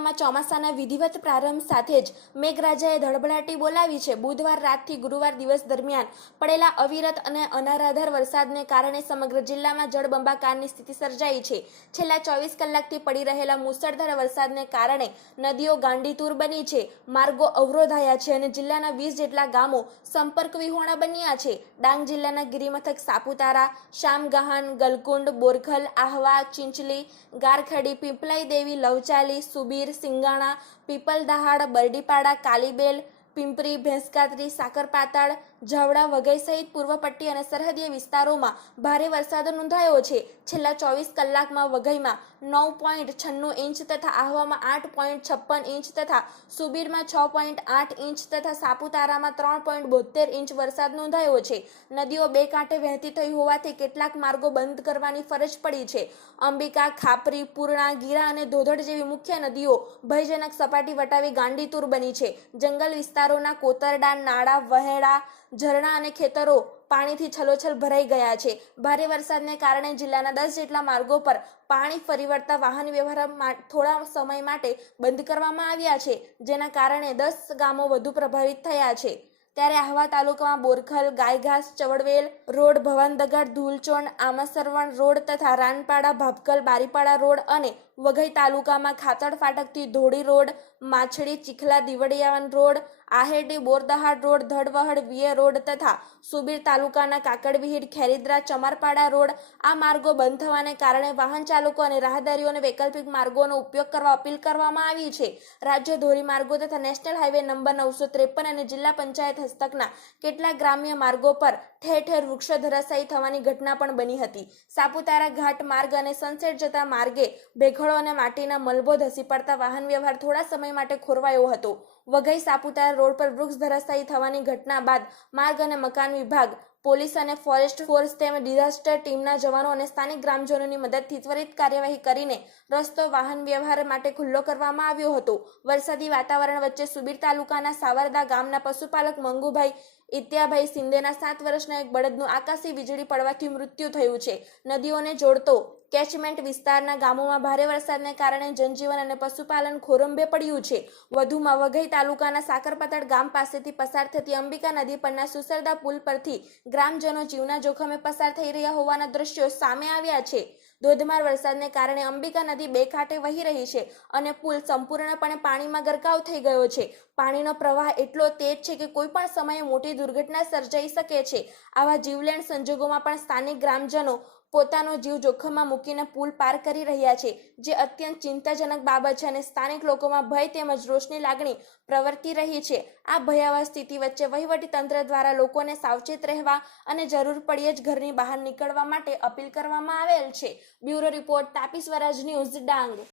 જિલ્લામાં ચોમાસાના વિધિવત પ્રારંભ સાથે જ મેઘરાજાએ ધડબડાટી બોલાવી છે। બુધવાર રાતથી ગુરુવાર દિવસ દરમિયાન પડેલા અવિરત અને અનરાધાર વરસાદને કારણે સમગ્ર જિલ્લામાં જળબંબાકારની સ્થિતિ સર્જાઈ છે। છેલ્લા 24 કલાકથી પડી રહેલા મુશળધાર વરસાદને કારણે નદીઓ ગાંડીતુર બની છે, માર્ગો અવરોધાયા છે અને જિલ્લાના 20 જેટલા ગામો સંપર્ક વિહોણા બન્યા છે। ડાંગ જિલ્લાના ગિરિમથક સાપુતારા, શામગાહાન, ગલકુંડ, બોરખલ, આહવા, ચિંચલી, ગારખડી, પીપલાઈ દેવી, લવચાલી, સુબીર, સિંગાણા, પીપલદહાડ, બરડીપાડા, કાલીબેલ, પિંપરી, ભેંસકાતરી, સાકરપાતાળ, જાવડા, વઘઈ સહિત પૂર્વ પટ્ટી અને સરહદીય વિસ્તારોમાં ભારે વરસાદ નોંધાયો છે। છેલ્લા 24 કલાકમાં વઘઈમાં 9.96 ઇંચ તથા આહવામાં 8.56 ઇંચ તથા સુબીરમાં 6.8 ઇંચ તથા સાપુતારામાં 3.72 ઇંચ વરસાદ નોંધાયો છે। નદીઓ બે કાંઠે વહેતી થઈ હોવાથી કેટલાક માર્ગો બંધ કરવાની ફરજ પડી છે। અંબિકા, ખાપરી, પૂર્ણા, ગીરા અને ધોધડ જેવી મુખ્ય નદીઓ ભયજનક સપાટી વટાવી ગાંડીતુર બની છે। જંગલ વિસ્તારોના કોતરડા, નાળા, વહેડા, ઝરણા અને ખેતરો પાણીથી છલોછલ ભરાઈ ગયા છે। ભારે વરસાદને કારણે જિલ્લાના 10 જેટલા માર્ગો પર પાણી ફરી વળતા વાહન વ્યવહાર થોડા સમય માટે બંધ કરવામાં આવ્યા છે, જેના કારણે 10 ગામો વધુ પ્રભાવિત થયા છે। ત્યારે આહવા તાલુકામાં બોરખલ, ગાયઘાસ, ચવડવેલ રોડ, ભવાનદગાડ, ધૂલચોંડ, આમસરવણ રોડ તથા રાનપાડા, ભાભકલ, બારીપાડા રોડ અને વઘઈ તાલુકામાં ખાતડ ફાટકથી ધોળી રોડ, માછડી, ચીખલા, દીવડિયાવન રોડ, આહેરડી, બોરદહાડ રોડ, ધડવહડ, વીએ રોડ તથા સુબીર તાલુકાના કાકડવિહીડ, ખેરીદ્રા, ચમારપાડા રોડ આ માર્ગો બંધ થવાને કારણે વાહન ચાલકો અને રાહદારીઓને વૈકલ્પિક માર્ગોનો ઉપયોગ કરવા અપીલ કરવામાં આવી છે। રાજ્ય ધોરીમાર્ગો તથા નેશનલ હાઈવે નંબર 953 અને જિલ્લા પંચાયત હસ્તકના કેટલાક ગ્રામ્ય માર્ગો પર ઠેર ઠેર વૃક્ષો ધરાશાયી થવાની ઘટના પણ બની હતી। સાપુતારા ઘાટ માર્ગ અને સનસેટ જતા માર્ગે ભેખડો અને માટીના મલબો ધસી પડતા વાહન વ્યવહાર થોડા સમય માટે ખોરવાયો હતો। વઘઈ સાપુતારા રોડ પર વૃક્ષ ધરાશાયી થવાની ઘટના બાદ માર્ગ અને મકાન વિભાગ, પોલીસ અને ફોરેસ્ટ ફોર્સ તેમજ ડિઝાસ્ટર ટીમના જવાનો અને સ્થાનિક ગ્રામજનોની મદદથી ત્વરિત કાર્યવાહી કરીને રસ્તો વાહન વ્યવહાર માટે ખુલ્લો કરવામાં આવ્યો હતો। વરસાદી વાતાવરણ વચ્ચે સુબીર તાલુકાના સાવરદા ગામના પશુપાલક મંગુભાઈ ઇત્યાભાઈ સિંદેના 7 વર્ષના એક બળદનું આકાશી વીજળી પડવાથી મૃત્યુ થયું છે। નદીઓને જોડતો કેચમેન્ટ વિસ્તારના ગામોમાં ભારે વરસાદને કારણે જનજીવન અને પશુપાલન ખોરંભે પડ્યું છે। વધુમાં વઘઈ તાલુકાના સાકરપાતાળ ગામ પાસેથી પસાર થતી અંબિકા નદી પરના સુસરદા પુલ પરથી ગ્રામજનો જીવના જોખમે પસાર થઈ રહ્યા હોવાના દ્રશ્યો સામે આવ્યા છે। ધોધમાર વરસાદને કારણે અંબિકા નદી બે કાંઠે વહી રહી છે અને પુલ સંપૂર્ણપણે પાણીમાં ગરકાવ થઈ ગયો છે। પાણીનો પ્રવાહ એટલો તેજ છે કે કોઈ પણ સમયે મોટી દુર્ઘટના સર્જાઈ શકે છે। આવા જીવલેણ સંજોગોમાં પણ સ્થાનિક ગ્રામજનો પોતાનો જીવ જોખમમાં મૂકીને પુલ પાર કરી રહ્યા છે, જે અત્યંત ચિંતાજનક બાબત છે અને સ્થાનિક લોકોમાં ભય તેમજ રોષની લાગણી પ્રવર્તી રહી છે। આ ભયાવહ સ્થિતિ વચ્ચે વહીવટી તંત્ર દ્વારા લોકોને સાવચેત રહેવા અને જરૂર પડ્યે જ ઘરની બહાર નીકળવા માટે અપીલ કરવામાં આવેલ છે। બ્યુરો રિપોર્ટ, તાપી સ્વરાજ ન્યૂઝ, ડાંગ।